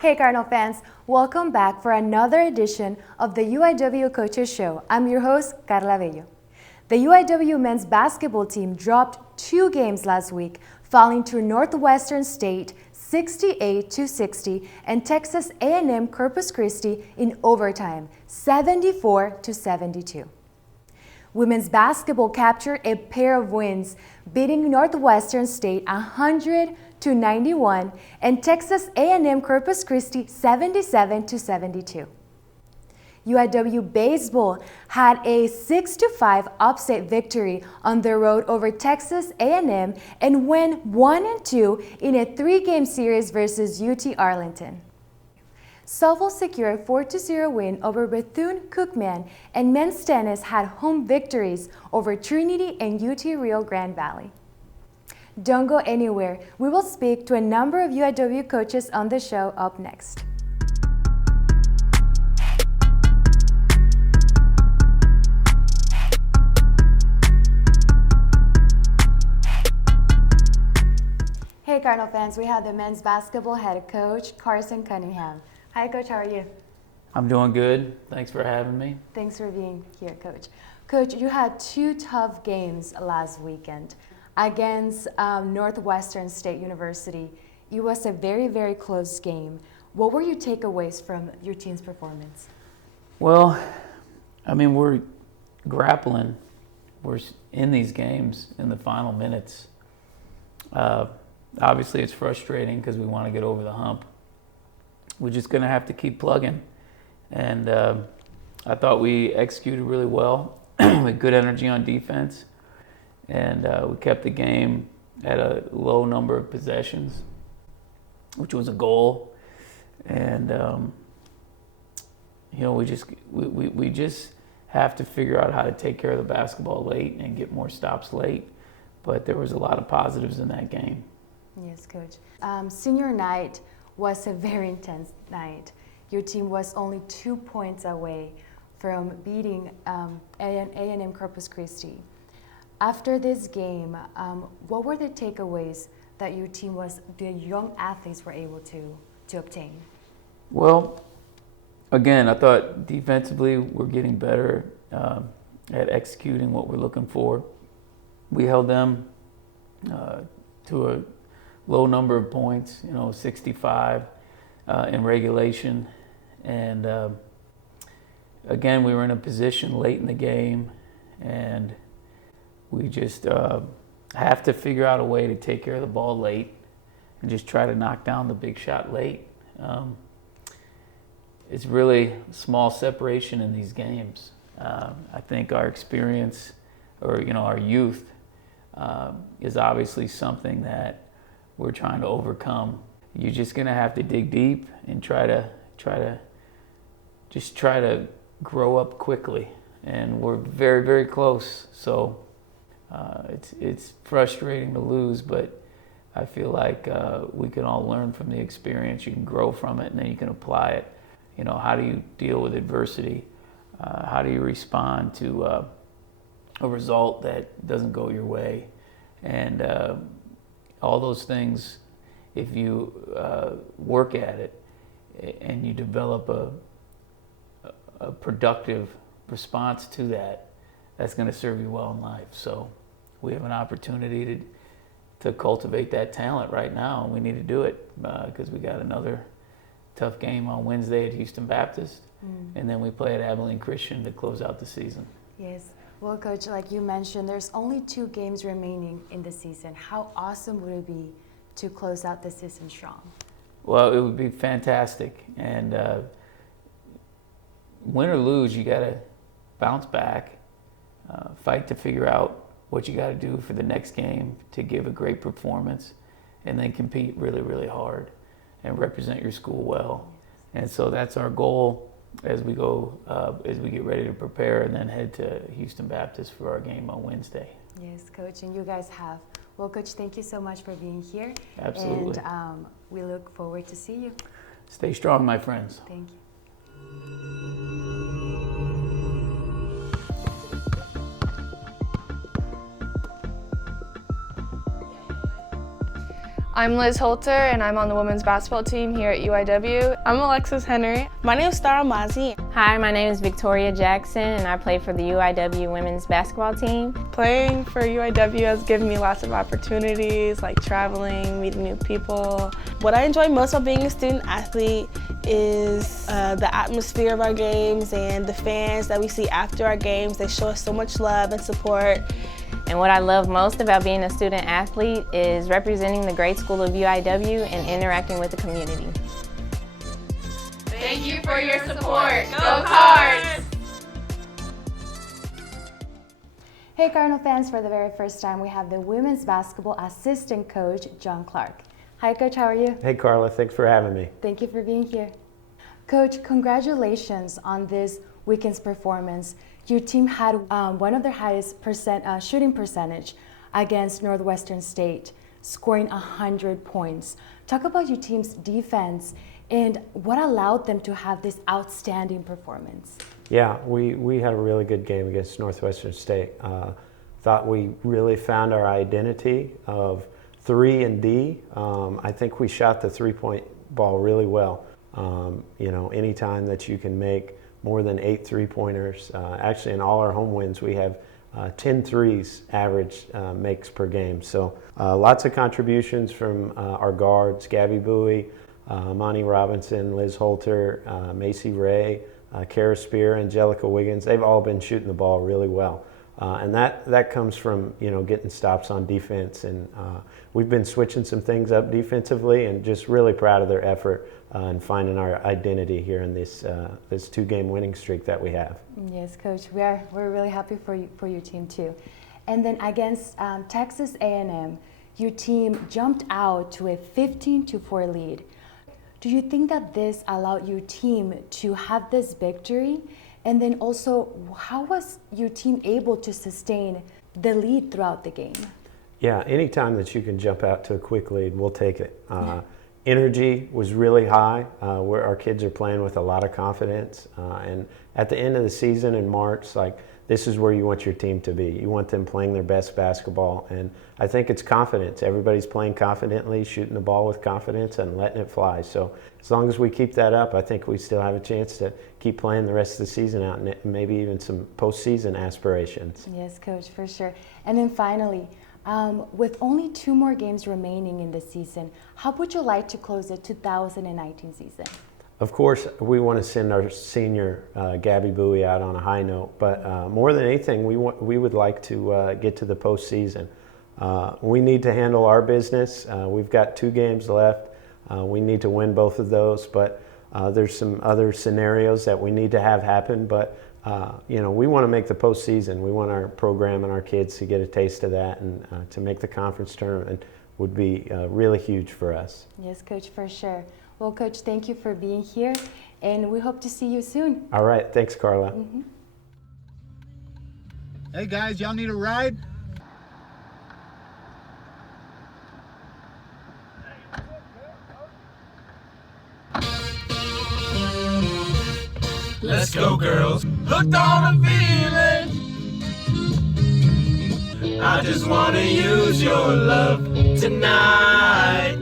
Hey Cardinal fans, welcome back for another edition of the Uiw Coaches Show. I'm your host, Karla Bello. The UIW men's basketball team dropped 2 games last week, falling to Northwestern State 68-60 and Texas A&M Corpus Christi in overtime 74-72. Women's basketball captured a pair of wins, beating Northwestern State 100-91 and Texas A&M Corpus Christi 77-72. UIW baseball had a 6-5 upset victory on the road over Texas A&M and went 1-2 in a 3-game series versus UT Arlington. Softball secured a 4-0 win over Bethune-Cookman, and men's tennis had home victories over Trinity and UT Rio Grande Valley. Don't go anywhere. We will speak to a number of UIW coaches on the show up next. Hey Cardinal fans, we have the men's basketball head coach, Carson Cunningham. Hi Coach, how are you? I'm doing good. Thanks for having me. Thanks for being here, Coach. Coach, you had 2 tough games last weekend against Northwestern State University. It was a very, very close game. What were your takeaways from your team's performance? Well, I mean, we're grappling. We're in these games in the final minutes. Obviously, it's frustrating because we want to get over the hump. We're just going to have to keep plugging. And I thought we executed really well with good energy on defense. And we kept the game at a low number of possessions, which was a goal. And, we just have to figure out how to take care of the basketball late and get more stops late. But there was a lot of positives in that game. Yes, Coach. Senior night was a very intense night. Your team was only 2 points away from beating A&M Corpus Christi. After this game, what were the takeaways that your team the young athletes were able to obtain? Well, again, I thought defensively we're getting better at executing what we're looking for. We held them to a low number of points, 65 in regulation. And again, we were in a position late in the game, and we just have to figure out a way to take care of the ball late and just try to knock down the big shot late. It's really small separation in these games. I think our experience, or our youth, is obviously something that we're trying to overcome. You're just going to have to dig deep and try to grow up quickly. And we're very, very close. So it's frustrating to lose, but I feel like we can all learn from the experience. You can grow from it, and then you can apply it. How do you deal with adversity? How do you respond to a result that doesn't go your way? And all those things, if you work at it and you develop a productive response to that, that's going to serve you well in life. So we have an opportunity to cultivate that talent right now, and we need to do it because we got another tough game on Wednesday at Houston Baptist, and then we play at Abilene Christian to close out the season. Yes. Well, Coach, like you mentioned, there's only 2 games remaining in the season. How awesome would it be to close out the season strong? Well, it would be fantastic. And win or lose, you got to bounce back, fight to figure out what you got to do for the next game to give a great performance, and then compete really, really hard and represent your school well. And so that's our goal as we go, as we get ready to prepare and then head to Houston Baptist for our game on Wednesday. Yes, Coach, and you guys have. Well, Coach, thank you so much for being here. Absolutely. And we look forward to see you. Stay strong, my friends. Thank you. I'm Liz Holter, and I'm on the women's basketball team here at UIW. I'm Alexis Henry. My name is Stara Mazi. Hi, my name is Victoria Jackson, and I play for the UIW women's basketball team. Playing for UIW has given me lots of opportunities, like traveling, meeting new people. What I enjoy most about being a student athlete is the atmosphere of our games and the fans that we see after our games. They show us so much love and support. And what I love most about being a student athlete is representing the great school of UIW and interacting with the community. Thank you for your support. Go Cards! Hey Cardinal fans, for the very first time we have the women's basketball assistant coach, John Clark. Hi Coach, how are you? Hey Karla, thanks for having me. Thank you for being here. Coach, congratulations on this weekend's performance. Your team had one of their highest shooting percentage against Northwestern State, scoring 100 points. Talk about your team's defense and what allowed them to have this outstanding performance. Yeah, we had a really good game against Northwestern State. Thought we really found our identity of 3 and D. I think we shot the 3-point ball really well. Anytime that you can make more than 8 3-pointers. Actually, in all our home wins, we have 10 threes average makes per game. So lots of contributions from our guards, Gabby Bowie, Monty Robinson, Liz Holter, Macy Ray, Kara Spear, Angelica Wiggins. They've all been shooting the ball really well. And that comes from, getting stops on defense. And we've been switching some things up defensively and just really proud of their effort and finding our identity here in this 2-game winning streak that we have. Yes, Coach, we're really happy for your team too. And then against Texas A&M, your team jumped out to a 15-4 lead. Do you think that this allowed your team to have this victory? And then also, how was your team able to sustain the lead throughout the game? Yeah, anytime that you can jump out to a quick lead, we'll take it. Energy was really high. Where our kids are playing with a lot of confidence. And at the end of the season in March, this is where you want your team to be. You want them playing their best basketball. And I think it's confidence. Everybody's playing confidently, shooting the ball with confidence and letting it fly. So as long as we keep that up, I think we still have a chance to keep playing the rest of the season out and maybe even some postseason aspirations. Yes, Coach, for sure. And then finally, with only 2 more games remaining in the season, how would you like to close the 2019 season? Of course, we want to send our senior Gabby Bowie out on a high note, but more than anything, we would like to get to the postseason. We need to handle our business. We've got 2 games left. We need to win both of those, but there's some other scenarios that we need to have happen. But we want to make the postseason. We want our program and our kids to get a taste of that, and to make the conference tournament would be really huge for us. Yes, Coach, for sure. Well, Coach, thank you for being here, and we hope to see you soon. All right, thanks, Karla. Mm-hmm. Hey guys, y'all need a ride? Let's go, girls. Hooked on a feeling. I just wanna use your love tonight.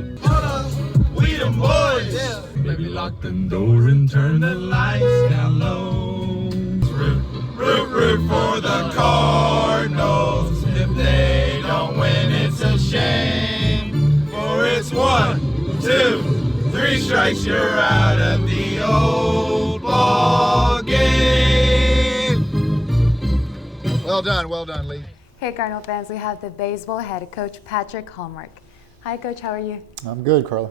We the boys. Yeah. Baby, lock the door and turn the lights down low. Root, root, root for the Cardinals. If they don't win, it's a shame. For it's 1, 2, 3 strikes, you're out of the old ball game. Well done, Lee. Hey, Cardinal fans, we have the baseball head coach, Patrick Hallmark. Hi, Coach, how are you? I'm good, Karla.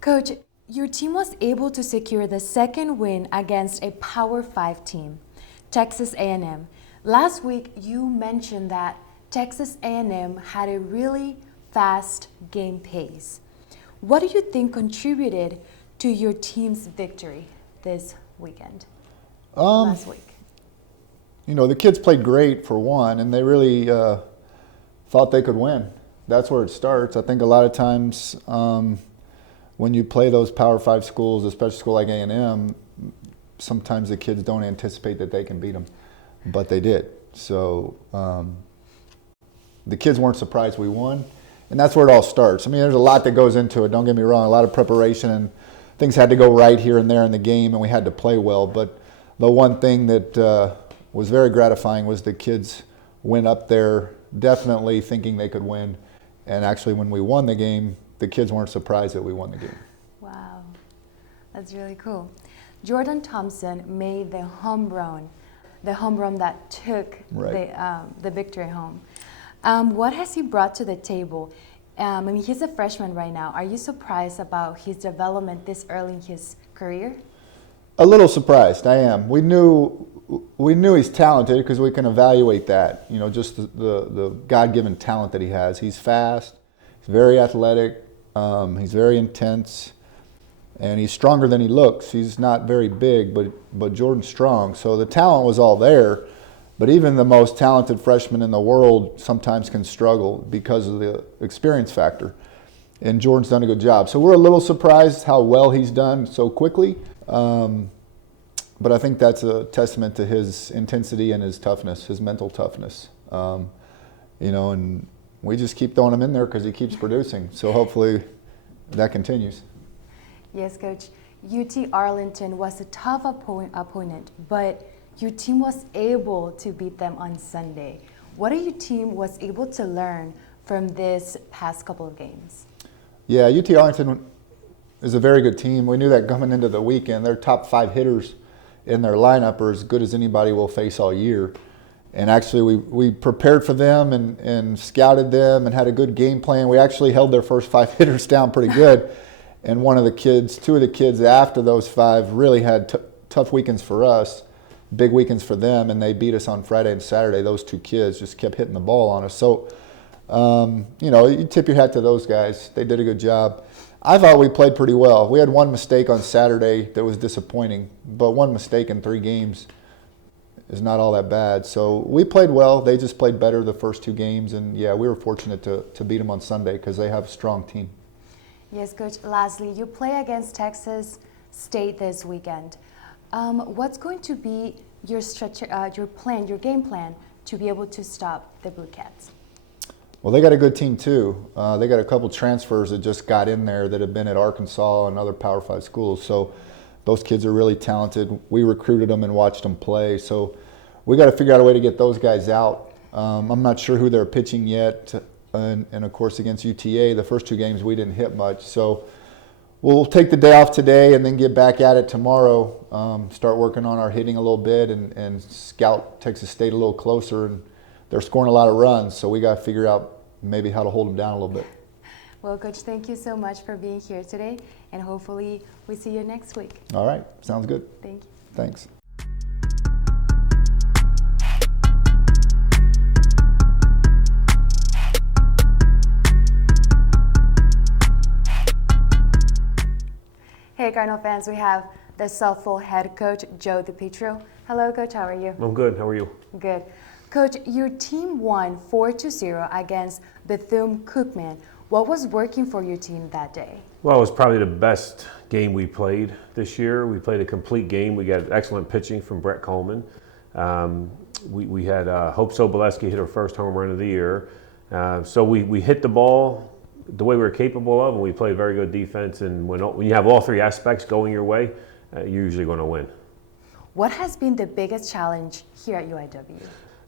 Coach, your team was able to secure the 2nd win against a Power 5 team, Texas A&M. Last week, you mentioned that Texas A&M had a really fast game pace. What do you think contributed to your team's victory this weekend, last week? The kids played great for one, and they really thought they could win. That's where it starts. I think a lot of times when you play those Power 5 schools, especially a school like A&M, sometimes the kids don't anticipate that they can beat them, but they did. So the kids weren't surprised we won, And that's where it all starts. I mean, there's a lot that goes into it, don't get me wrong, a lot of preparation, and things had to go right here and there in the game, and we had to play well. But the one thing that was very gratifying was the kids went up there definitely thinking they could win. And actually, when we won the game, the kids weren't surprised that we won the game. Wow, that's really cool. Jordan Thompson made the home run that took the victory home. What has he brought to the table? I mean, he's a freshman right now. Are you surprised about his development this early in his career? A little surprised, I am. We knew he's talented because we can evaluate that. You know, just the God-given talent that he has. He's fast. He's very athletic. He's very intense. And he's stronger than he looks. He's not very big, but Jordan's strong. So the talent was all there. But even the most talented freshman in the world sometimes can struggle because of the experience factor. And Jordan's done a good job. So we're a little surprised how well he's done so quickly. But I think that's a testament to his intensity and his toughness, his mental toughness. You know, and we just keep throwing him in there because he keeps producing. So hopefully that continues. Yes, Coach. UT Arlington was a tough opponent, but your team was able to beat them on Sunday. What your team was able to learn from this past couple of games? Yeah, UT Arlington is a very good team. We knew that coming into the weekend. Their top 5 hitters in their lineup are as good as anybody will face all year. And actually, we prepared for them and scouted them and had a good game plan. We actually held their first 5 hitters down pretty good. And two of the kids after those 5 really had tough weekends for us, big weekends for them, and they beat us on Friday and Saturday. Those 2 kids just kept hitting the ball on us. So, you know, you tip your hat to those guys. They did a good job. I thought we played pretty well. We had one mistake on Saturday that was disappointing, but one mistake in 3 games is not all that bad. So we played well. They just played better the first 2 games, and yeah, we were fortunate to beat them on Sunday because they have a strong team. Yes, Coach. Lastly, you play against Texas State this weekend. What's going to be your game plan to be able to stop the Bluecats? Well, they got a good team too. They got a couple transfers that just got in there that have been at Arkansas and other Power 5 schools. So those kids are really talented. We recruited them and watched them play. So we got to figure out a way to get those guys out. I'm not sure who they're pitching yet. And of course, against UTA, the first 2 games we didn't hit much. So we'll take the day off today and then get back at it tomorrow. Start working on our hitting a little bit and scout Texas State a little closer. And they're scoring a lot of runs, so we got to figure out maybe how to hold them down a little bit. Well, Coach, thank you so much for being here today, and hopefully we see you next week. All right, sounds good. Thank you. Thanks. Hey, Cardinal fans, we have the softball head coach, DiPietro. Hello, Coach, how are you? I'm good, how are you? Good. Coach, your team won 4-0 against Bethune-Cookman. What was working for your team that day? Well, it was probably the best game we played this year. We played a complete game. We got excellent pitching from Brett Coleman. We had Hope Soboleski hit her first home run of the year. So we hit the ball the way we were capable of, and we played very good defense. And when you have all 3 aspects going your way, you're usually going to win. What has been the biggest challenge here at UIW?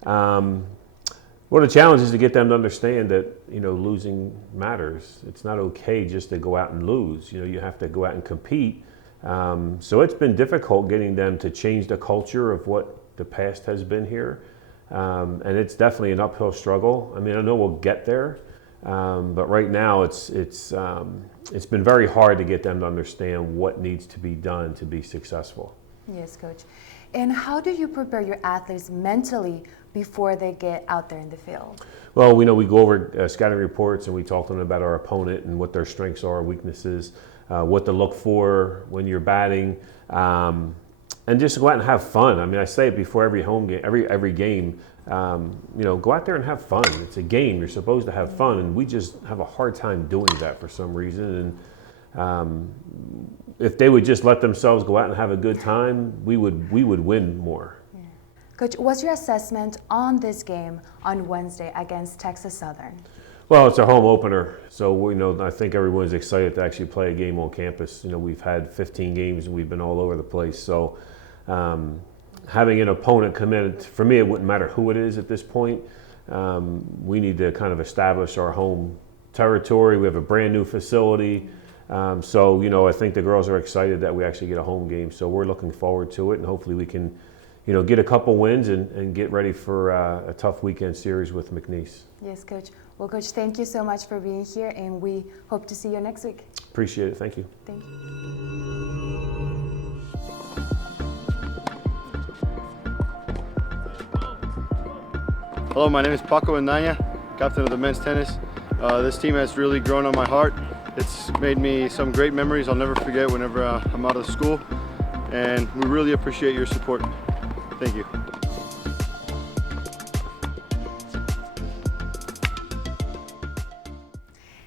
Well, the challenge is to get them to understand that, you know, losing matters. It's not okay just to go out and lose. You know, you have to go out and compete. So it's been difficult getting them to change the culture of what the past has been here. And it's definitely an uphill struggle. I mean, I know we'll get there, but right now it's been very hard to get them to understand what needs to be done to be successful. Yes, Coach. And how do you prepare your athletes mentally before they get out there in the field? Well, we go over scouting reports and we talk to them about our opponent and what their strengths are, weaknesses, what to look for when you're batting, and just go out and have fun. I mean, I say it before every home game, every game. You know, go out there and have fun. It's a game. You're supposed to have fun, and we just have a hard time doing that for some reason. And if they would just let themselves go out and have a good time, we would win more. Yeah. Coach, what's your assessment on this game on Wednesday against Texas Southern? Well, it's our home opener, so I think everyone's excited to actually play a game on campus. We've had 15 games and we've been all over the place. So having an opponent come in, for me, it wouldn't matter who it is at this point. We need to kind of establish our home territory. We have a brand new facility. So I think the girls are excited that we actually get a home game. So we're looking forward to it, and hopefully we can, get a couple wins and get ready for a tough weekend series with McNeese. Yes, Coach. Well, Coach, thank you so much for being here, and we hope to see you next week. Appreciate it. Thank you. Thank you. Hello, my name is Paco Anaya, captain of the men's tennis. This team has really grown on my heart. It's made me some great memories I'll never forget whenever I'm out of school, and we really appreciate your support. Thank you.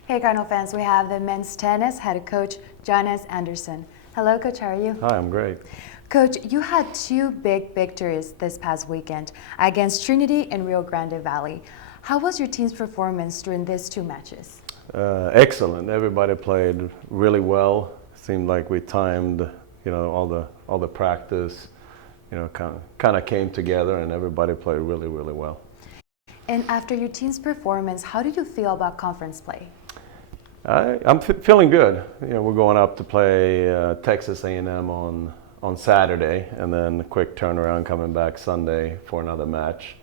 Hey Cardinal fans, we have the men's tennis head coach Jonas Andersson. Hello Coach, how are you? Hi, I'm great. Coach, you had 2 big victories this past weekend against Trinity and Rio Grande Valley. How was your team's performance during these 2 matches? Excellent. Everybody played really well. Seemed like we timed, all the practice, kind of came together, and everybody played really, really well. And after your team's performance, how did you feel about conference play? I'm feeling good. We're going up to play Texas A&M on Saturday, and then a quick turnaround coming back Sunday for another match.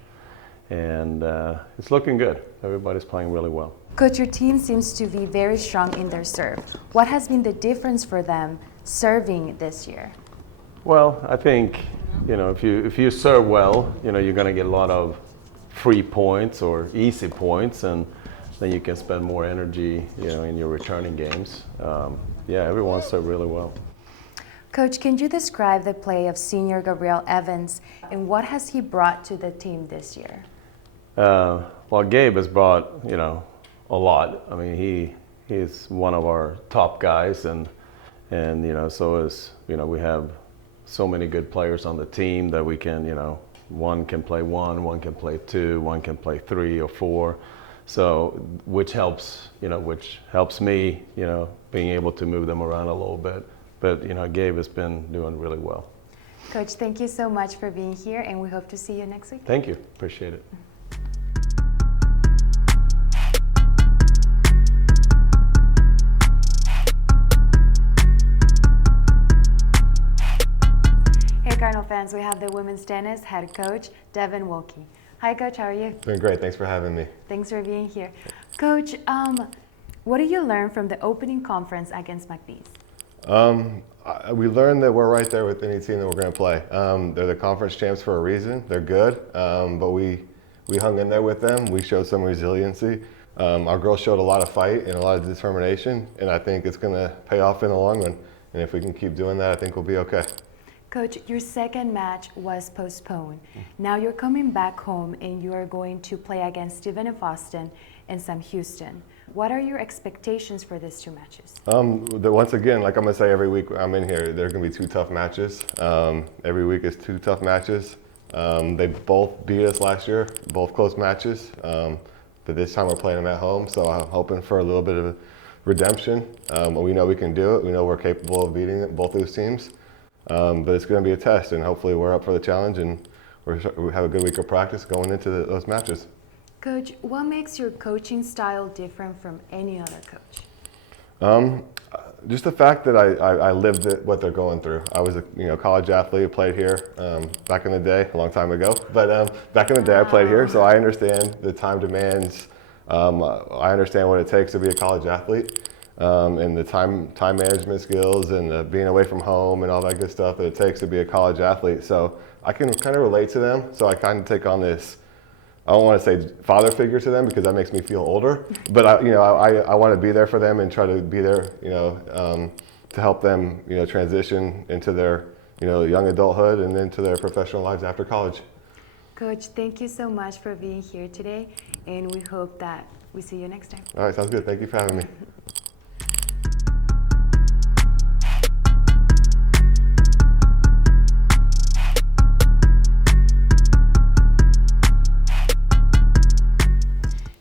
And it's looking good. Everybody's playing really well. Coach, your team seems to be very strong in their serve. What has been the difference for them serving this year? Well, I think, if you serve well, you're going to get a lot of free points or easy points, and then you can spend more energy, in your returning games. Everyone served really well. Coach, can you describe the play of senior Gabriel Evans, and what has he brought to the team this year? Well, Gabe has brought, a lot. I mean, he's one of our top guys, and so is, we have so many good players on the team that we can, one can play 1, one can play 2, one can play 3 or 4. So, which helps me, being able to move them around a little bit. But, Gabe has been doing really well. Coach, thank you so much for being here, and we hope to see you next week. Thank you. Appreciate it. Hey, Cardinal fans, we have the women's tennis head coach, Devin Wilke. Hi, Coach. How are you? Doing great. Thanks for having me. Thanks for being here. Coach, what did you learn from the opening conference against McNeese? We learned that we're right there with any team that we're going to play. They're the conference champs for a reason. They're good, but we hung in there with them. We showed some resiliency. Our girls showed a lot of fight and a lot of determination, and I think it's going to pay off in the long run. And if we can keep doing that, I think we'll be okay. Coach, your second match was postponed. Now you're coming back home and you are going to play against Stephen F. Austin and Sam Houston. What are your expectations for these 2 matches? Once again, like I'm going to say every week I'm in here, there are going to be 2 tough matches. Every week is 2 tough matches. They both beat us last year, both close matches. But this time we're playing them at home, so I'm hoping for a little bit of redemption. We know we can do it. We know we're capable of beating both those teams. But it's going to be a test, and hopefully we're up for the challenge, and we have a good week of practice going into those matches. Coach, what makes your coaching style different from any other coach? Just the fact that I lived what they're going through. I was a college athlete, played here back in the day, a long time ago. But back in the day, I played here, so I understand the time demands. I understand what it takes to be a college athlete. And the time management skills and being away from home and all that good stuff that it takes to be a college athlete. So I can kind of relate to them. So I kind of take on this, I don't want to say father figure to them because that makes me feel older, but I want to be there for them and try to be there, to help them, transition into their, young adulthood and into their professional lives after college. Coach, thank you so much for being here today, and we hope that we see you next time. All right, sounds good. Thank you for having me.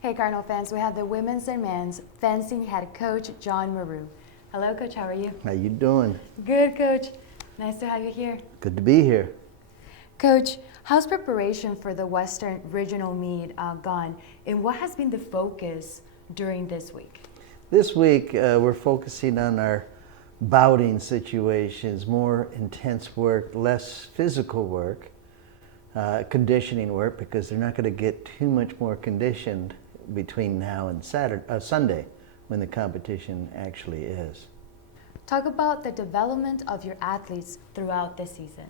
Hey Okay, Cardinal fans, we have the women's and men's fencing head coach, John Moreau. Hello, Coach. How are you? How you doing? Good, Coach. Nice to have you here. Good to be here. Coach, how's preparation for the Western Regional Meet gone, and what has been the focus during this week? This week, we're focusing on our bouting situations, more intense work, less physical work, conditioning work, because they're not going to get too much more conditioned between now and Sunday, when the competition actually is. Talk about the development of your athletes throughout the season.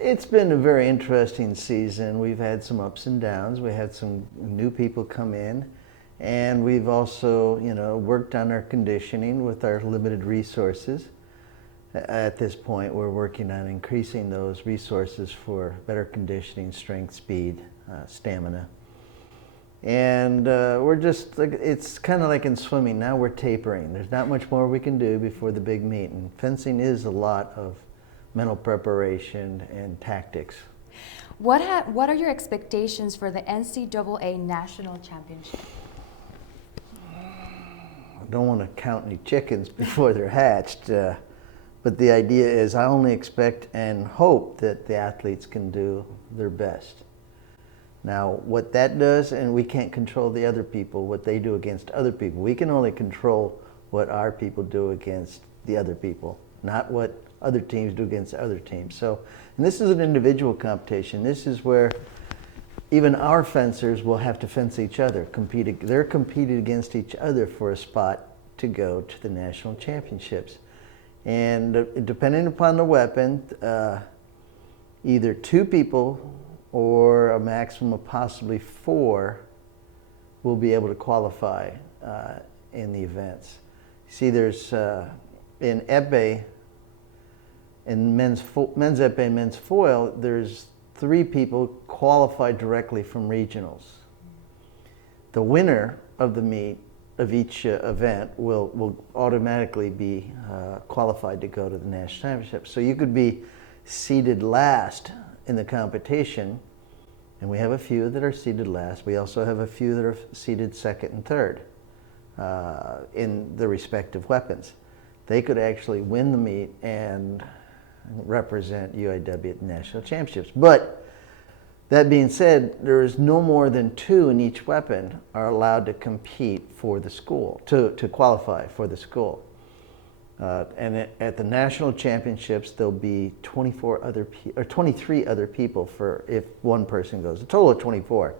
It's been a very interesting season. We've had some ups and downs. We had some new people come in, and we've also, worked on our conditioning with our limited resources. At this point, we're working on increasing those resources for better conditioning, strength, speed, stamina. And we're just, it's kind of like in swimming. Now we're tapering. There's not much more we can do before the big meet. And fencing is a lot of mental preparation and tactics. What are your expectations for the NCAA National Championship? I don't want to count any chickens before they're hatched, but the idea is I only expect and hope that the athletes can do their best. Now, what that does, and we can't control the other people, what they do against other people. We can only control what our people do against the other people, not what other teams do against other teams. So, and this is an individual competition. This is where even our fencers will have to fence each other. They're competing against each other for a spot to go to the national championships. And depending upon the weapon, either 2 people or a maximum of possibly 4 will be able to qualify in the events. See, there's in épée, in men's épée and men's foil, there's 3 people qualified directly from regionals. The winner of the meet of each event will automatically be qualified to go to the national championship. So you could be seated last in the competition, and we have a few that are seated last. We also have a few that are seated second and third in the respective weapons. They could actually win the meet and represent UIW at the national championships. But that being said, there is no more than 2 in each weapon are allowed to compete for the school, to qualify for the school. And at the national championships, there'll be 23 other people for if one person goes, a total of 24.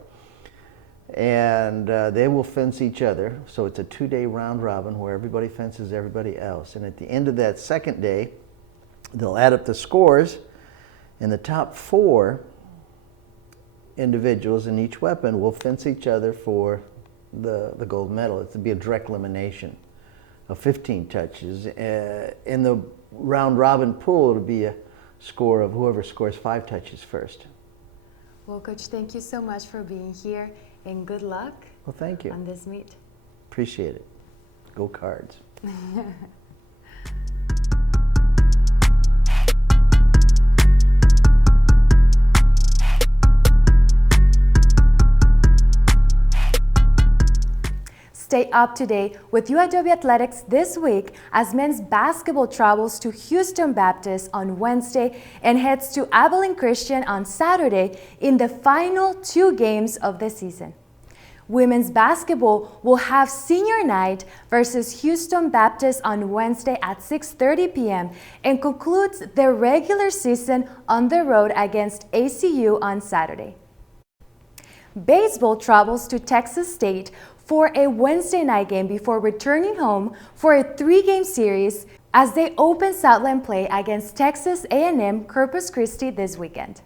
And they will fence each other. So it's a 2-day round robin where everybody fences everybody else. And at the end of that second day, they'll add up the scores, and the top 4 individuals in each weapon will fence each other for the gold medal. It'll be a direct elimination of 15 touches. In the round robin pool, it'll be a score of whoever scores 5 touches first. Well, Coach, thank you so much for being here, and good luck. Well, thank you. On this meet. Appreciate it. Go Cards. Stay up to date with UIW Athletics this week as men's basketball travels to Houston Baptist on Wednesday and heads to Abilene Christian on Saturday in the final 2 games of the season. Women's basketball will have senior night versus Houston Baptist on Wednesday at 6:30 p.m. and concludes their regular season on the road against ACU on Saturday. Baseball travels to Texas State for a Wednesday night game before returning home for a 3-game series as they open Southland play against Texas A&M Corpus Christi this weekend.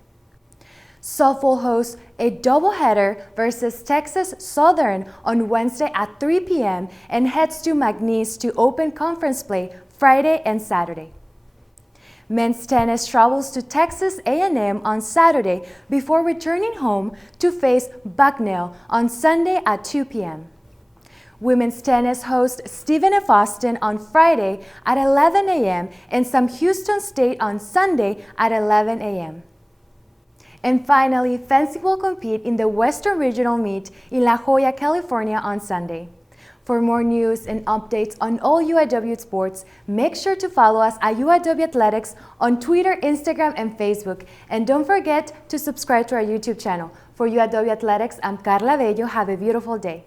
Softball hosts a doubleheader versus Texas Southern on Wednesday at 3 p.m. and heads to McNeese to open conference play Friday and Saturday. Men's tennis travels to Texas A&M on Saturday before returning home to face Bucknell on Sunday at 2 p.m. Women's tennis hosts Stephen F. Austin on Friday at 11 a.m. and Sam Houston State on Sunday at 11 a.m. And finally, fencing will compete in the Western Regional Meet in La Jolla, California on Sunday. For more news and updates on all UIW sports, make sure to follow us at UIW Athletics on Twitter, Instagram, and Facebook. And don't forget to subscribe to our YouTube channel. For UIW Athletics, I'm Karla Bello. Have a beautiful day.